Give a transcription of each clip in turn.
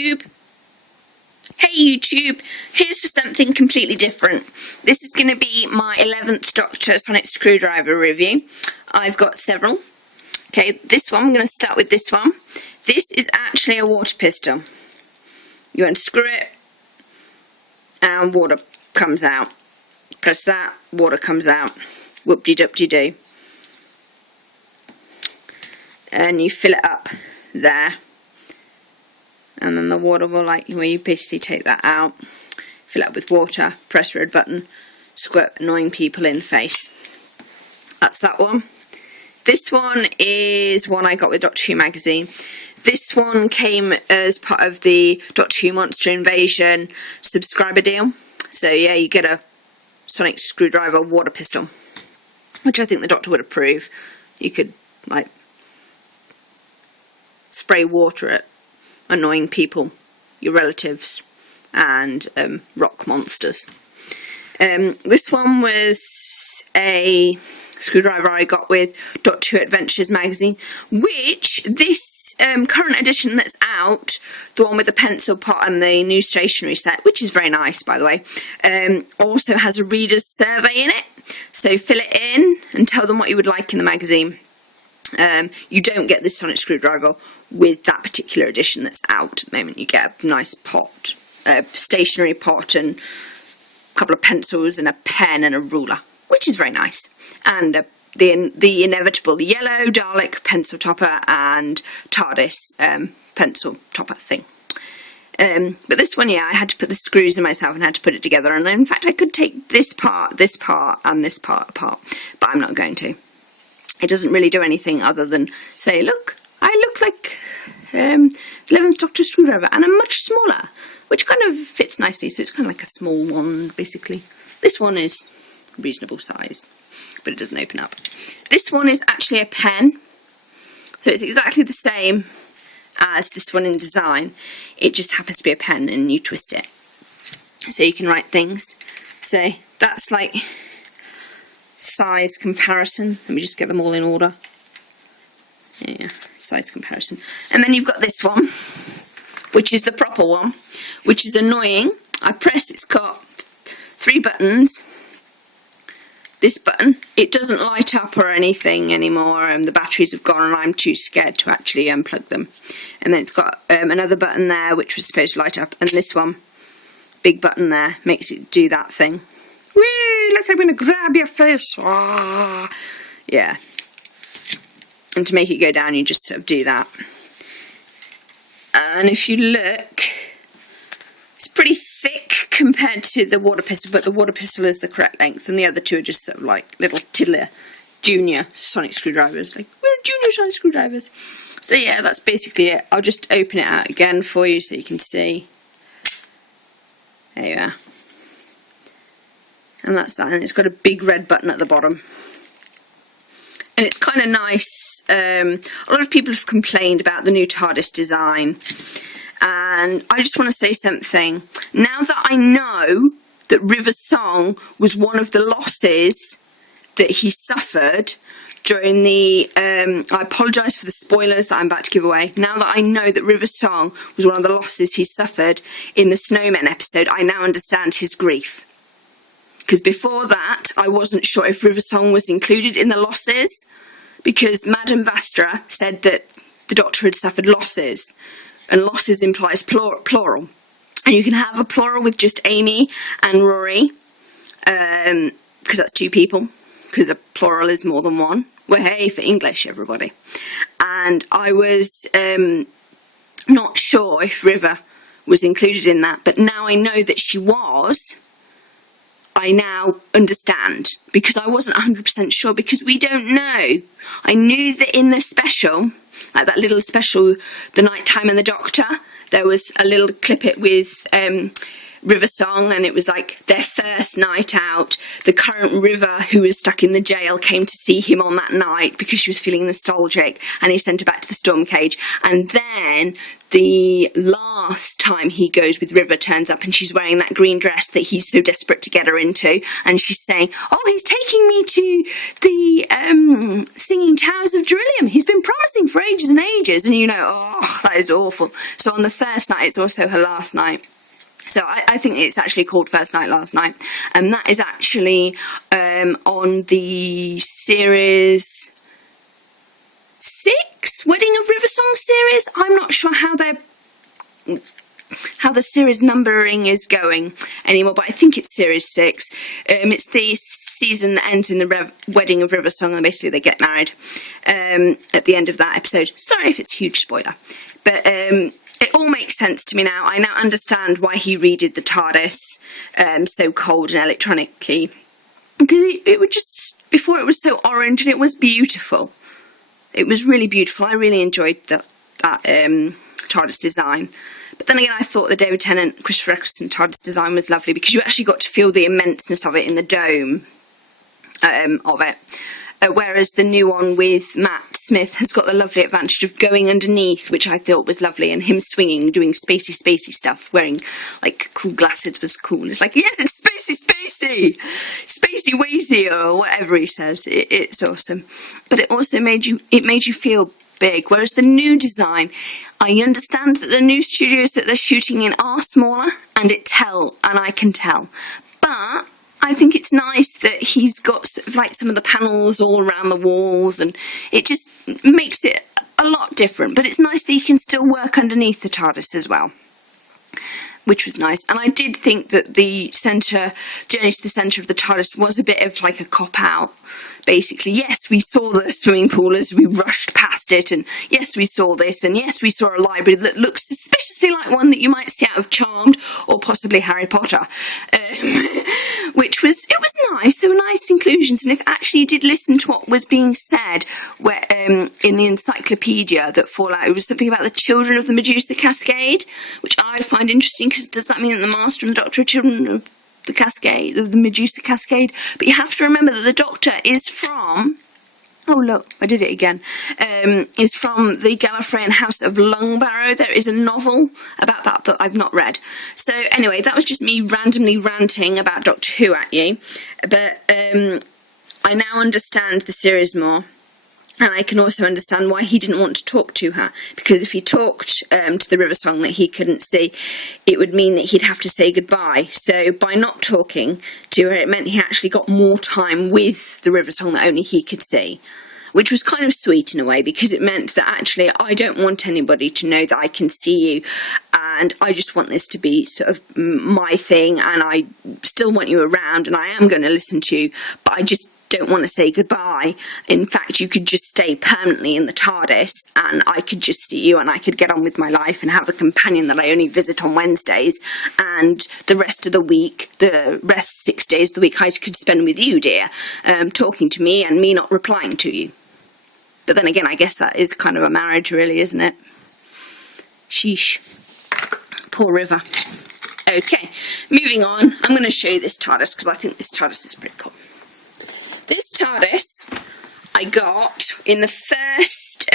YouTube. Hey YouTube, here's for something completely different. This is going to be my 11th Doctor sonic screwdriver review. I've got several. Okay, this one, I'm going to start with this one. This is actually a water pistol. You unscrew it and water comes out. Press that, water comes out. Whoop-de-doop-de-doo. And you fill it up there. And then the water will, where you basically take that out, fill it up with water, press red button, squirt annoying people in the face. That's that one. This one is one I got with Doctor Who magazine. This one came as part of the Doctor Who Monster Invasion subscriber deal. So yeah, you get a sonic screwdriver water pistol, which I think the Doctor would approve. You could, spray water at annoying people, your relatives, and rock monsters. This one was a screwdriver I got with Doctor Who Adventures magazine, which this current edition that's out, the one with the pencil pot and the new stationery set, which is very nice by the way, also has a reader's survey in it. So fill it in and tell them what you would like in the magazine. You don't get this sonic screwdriver with that particular edition that's out at the moment. You get a nice pot, a stationery pot, and a couple of pencils and a pen and a ruler, which is very nice. And the inevitable yellow Dalek pencil topper and TARDIS pencil topper thing. But this one, yeah, I had to put the screws in myself and had to put it together. And in fact, I could take this part, and this part apart, but I'm not going to. It doesn't really do anything other than say, look, I look like the 11th Doctor screwdriver, and I'm much smaller, which kind of fits nicely, so it's kind of like a small one, basically. This one is reasonable size, but it doesn't open up. This one is actually a pen, so it's exactly the same as this one in design. It just happens to be a pen, and you twist it, so you can write things. So that's like size comparison. Let me just get them all in order. Yeah, size comparison. And then you've got this one, which is the proper one, which is annoying. I press, it's got 3 buttons. This button, it doesn't light up or anything anymore, the batteries have gone and I'm too scared to actually unplug them. And then it's got another button there which was supposed to light up, and this one, big button there, makes it do that thing. Whee! Look, I'm going to grab your face. Ah. Yeah. And to make it go down, you just sort of do that. And if you look, it's pretty thick compared to the water pistol, but the water pistol is the correct length, and the other two are just sort of like little tiddler junior sonic screwdrivers. Like, we're junior sonic screwdrivers. So yeah, that's basically it. I'll just open it out again for you so you can see. There you are. And that's that, and it's got a big red button at the bottom. And it's kind of nice. A lot of people have complained about the new TARDIS design. And I just want to say something. Now that I know that River's song was one of the losses that he suffered during the... I apologise for the spoilers that I'm about to give away. Now that I know that River's song was one of the losses he suffered in the Snowmen episode, I now understand his grief. Because before that, I wasn't sure if River Song was included in the losses, because Madame Vastra said that the Doctor had suffered losses, and losses implies plural. And you can have a plural with just Amy and Rory, because that's 2 people, because a plural is more than one. Well, hey, for English, everybody. And I was not sure if River was included in that, but now I know that she was. I now understand, because I wasn't 100% sure, because we don't know. I knew that in the special, like that little special, The Night Time and the Doctor, there was a little clip it with River song, and it was like their first night out. The current River, who was stuck in the jail, came to see him on that night because she was feeling nostalgic, and he sent her back to the storm cage. And then the last time he goes with River turns up, and she's wearing that green dress that he's so desperate to get her into, and she's saying, oh, he's taking me to the Singing Towers of Jerusalem. He's been promising for ages and ages. And you know, oh, that is awful. So on the first night, it's also her last night. So I think it's actually called First Night, Last Night. And that is actually on the series 6, Wedding of River Song series. I'm not sure how the series numbering is going anymore, but I think it's series 6. It's the season that ends in the Wedding of River Song, and basically they get married at the end of that episode. Sorry if it's a huge spoiler, but it all makes sense to me now. I now understand why he redid the TARDIS so cold and electronic-y. Because it would just, before it was so orange, and it was beautiful. It was really beautiful. I really enjoyed that TARDIS design. But then again, I thought the David Tennant, Christopher Eccleston TARDIS design was lovely because you actually got to feel the immenseness of it in the dome of it. Whereas the new one with Matt Smith has got the lovely advantage of going underneath, which I thought was lovely, and him swinging, doing spacey stuff, wearing like cool glasses was cool. It's like, yes, it's spacey wazy, or whatever he says. It's awesome. But it also made you feel big. Whereas the new design, I understand that the new studios that they're shooting in are smaller, and I can tell. But I think it's nice that he's got sort of like some of the panels all around the walls, and it just makes it a lot different. But it's nice that you can still work underneath the TARDIS as well, which was nice. And I did think that the journey to the centre of the TARDIS was a bit of like a cop-out. Basically, yes, we saw the swimming pool as we rushed past it, and yes, we saw this, and yes, we saw a library that looks suspiciously like one that you might see out of Charmed, or possibly Harry Potter. It was nice. There were nice inclusions, and if actually you did listen to what was being said where, in the encyclopedia that Fallout, it was something about the children of the Medusa Cascade, which I find interesting, because does that mean that the Master and the Doctor are children of the Cascade, of the Medusa Cascade? But you have to remember that the Doctor is from... Oh, look, I did it again. Is from the Gallifreyan House of Longbarrow. There is a novel about that I've not read. So anyway, that was just me randomly ranting about Doctor Who at you. But I now understand the series more. And I can also understand why he didn't want to talk to her. Because if he talked to the River Song that he couldn't see, it would mean that he'd have to say goodbye. So by not talking to her, it meant he actually got more time with the River Song that only he could see. Which was kind of sweet in a way, because it meant that actually I don't want anybody to know that I can see you. And I just want this to be sort of my thing. And I still want you around, and I am going to listen to you. But I just don't want to say goodbye. In fact, you could just stay permanently in the TARDIS, and I could just see you, and I could get on with my life and have a companion that I only visit on Wednesdays, and the rest of the week, the rest 6 days of the week, I could spend with you, dear, talking to me and me not replying to you. But then again, I guess that is kind of a marriage, really, isn't it? Sheesh. Poor River. Okay, moving on. I'm going to show you this TARDIS, because I think this TARDIS is pretty cool. This TARDIS I got in the first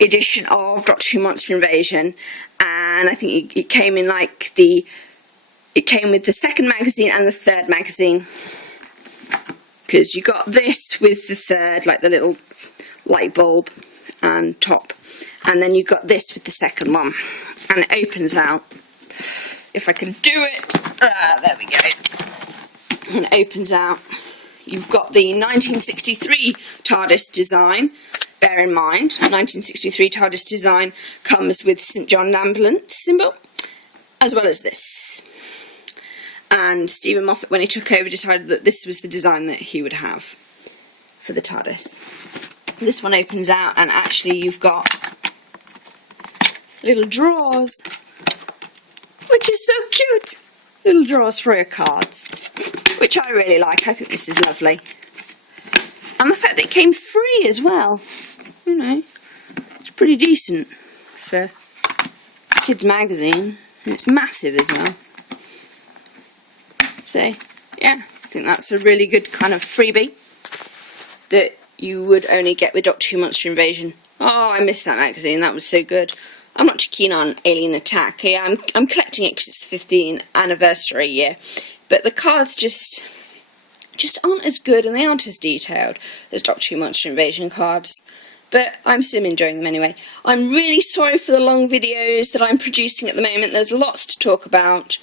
edition of Doctor Who Monster Invasion, and I think it came in like it came with the second magazine and the third magazine, because you got this with the third, like the little light bulb and top, and then you got this with the second one, and it opens out. If I can do it, there we go, and it opens out. You've got the 1963 TARDIS design. Bear in mind, 1963 TARDIS design comes with St John ambulance symbol, as well as this. And Stephen Moffat, when he took over, decided that this was the design that he would have for the TARDIS. This one opens out, and actually you've got little drawers, which is so cute. Little drawers for your cards, which I really like. I think this is lovely. And the fact that it came free as well, you know, it's pretty decent for a kids' magazine. And it's massive as well. So, yeah, I think that's a really good kind of freebie that you would only get with Doctor Who Monster Invasion. Oh, I missed that magazine, that was so good. I'm not too keen on Alien Attack. Yeah, I'm collecting it because it's the 15th anniversary year. But the cards just aren't as good and they aren't as detailed as Doctor Who Monster Invasion cards. But I'm still enjoying them anyway. I'm really sorry for the long videos that I'm producing at the moment. There's lots to talk about.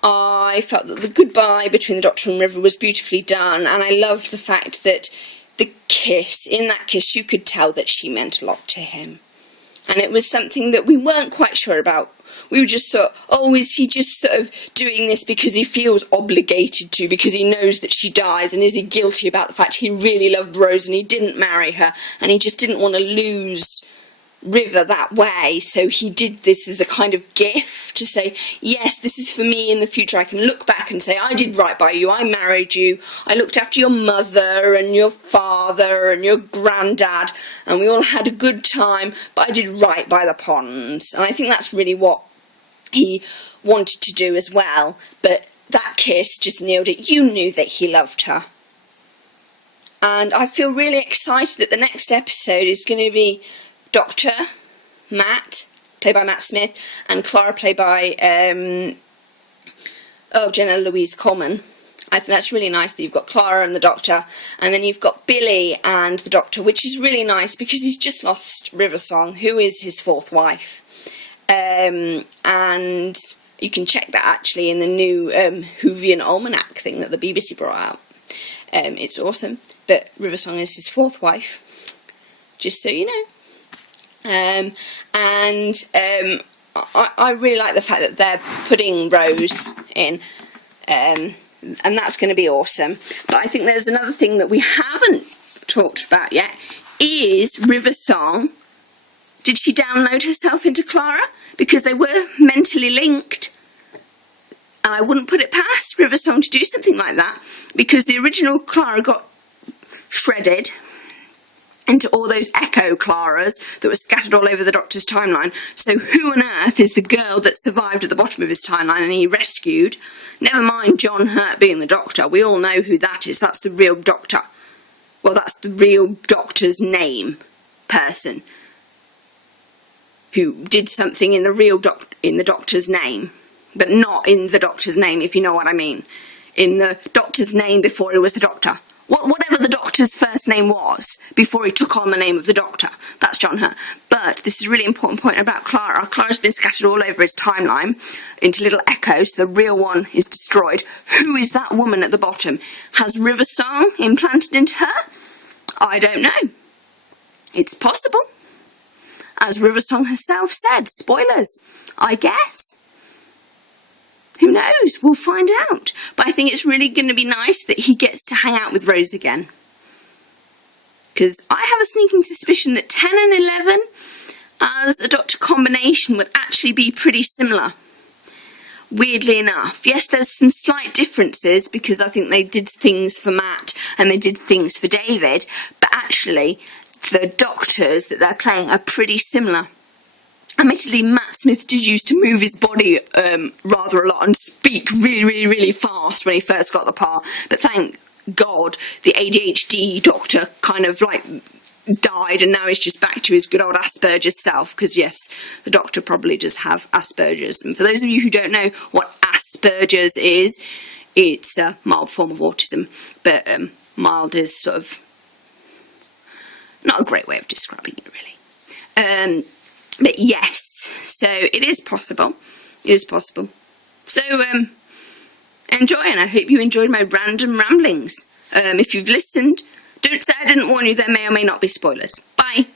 I felt that the goodbye between the Doctor and River was beautifully done, and I loved the fact that the kiss, in that kiss you could tell that she meant a lot to him. And it was something that we weren't quite sure about. We were just sort of, oh, is he just sort of doing this because he feels obligated to, because he knows that she dies, and is he guilty about the fact he really loved Rose and he didn't marry her, and he just didn't want to lose River that way, so he did this as a kind of gift to say, yes, this is for me in the future. I can look back and say, I did right by you, I married you, I looked after your mother and your father and your granddad, and we all had a good time, but I did right by the Ponds. And I think that's really what he wanted to do as well, but that kiss just nailed it. You knew that he loved her. And I feel really excited that the next episode is going to be Dr. Matt, played by Matt Smith, and Clara, played by Jenna Louise Coleman. I think that's really nice that you've got Clara and the Doctor, and then you've got Billy and the Doctor, which is really nice because he's just lost River Song, who is his fourth wife. And you can check that actually in the new Whovian Almanac thing that the BBC brought out. It's awesome, but River Song is his fourth wife, just so you know. I really like the fact that they're putting Rose in, and that's going to be awesome. But I think there's another thing that we haven't talked about yet, is River Song. Did she download herself into Clara? Because they were mentally linked. And I wouldn't put it past River Song to do something like that, because the original Clara got shredded into all those echo Claras that were scattered all over the Doctor's timeline. So who on earth is the girl that survived at the bottom of his timeline and he rescued? Never mind John Hurt being the Doctor. We all know who that is. That's the real Doctor. Well, that's the real Doctor's name person who did something in the real in the Doctor's name, but not in the Doctor's name, if you know what I mean. In the Doctor's name before he was the Doctor. Whatever the Doctor's first name was before he took on the name of the Doctor. That's John Hurt. But this is a really important point about Clara. Clara's been scattered all over his timeline into little echoes. The real one is destroyed. Who is that woman at the bottom? Has River Song implanted into her? I don't know. It's possible. As River Song herself said, spoilers, I guess. Who knows? We'll find out. But I think it's really going to be nice that he gets to hang out with Rose again. Because I have a sneaking suspicion that 10 and 11 as a Doctor combination would actually be pretty similar. Weirdly enough. Yes, there's some slight differences because I think they did things for Matt and they did things for David. But actually, the Doctors that they're playing are pretty similar. Admittedly, Matt Smith did used to move his body rather a lot and speak really fast when he first got the part. But thank God the ADHD Doctor kind of like died and now he's just back to his good old Asperger's self. Because yes, the Doctor probably does have Asperger's. And for those of you who don't know what Asperger's is, it's a mild form of autism. But mild is sort of not a great way of describing it, really. But yes, so it is possible. It is possible. So enjoy, and I hope you enjoyed my random ramblings. If you've listened, don't say I didn't warn you. There may or may not be spoilers. Bye.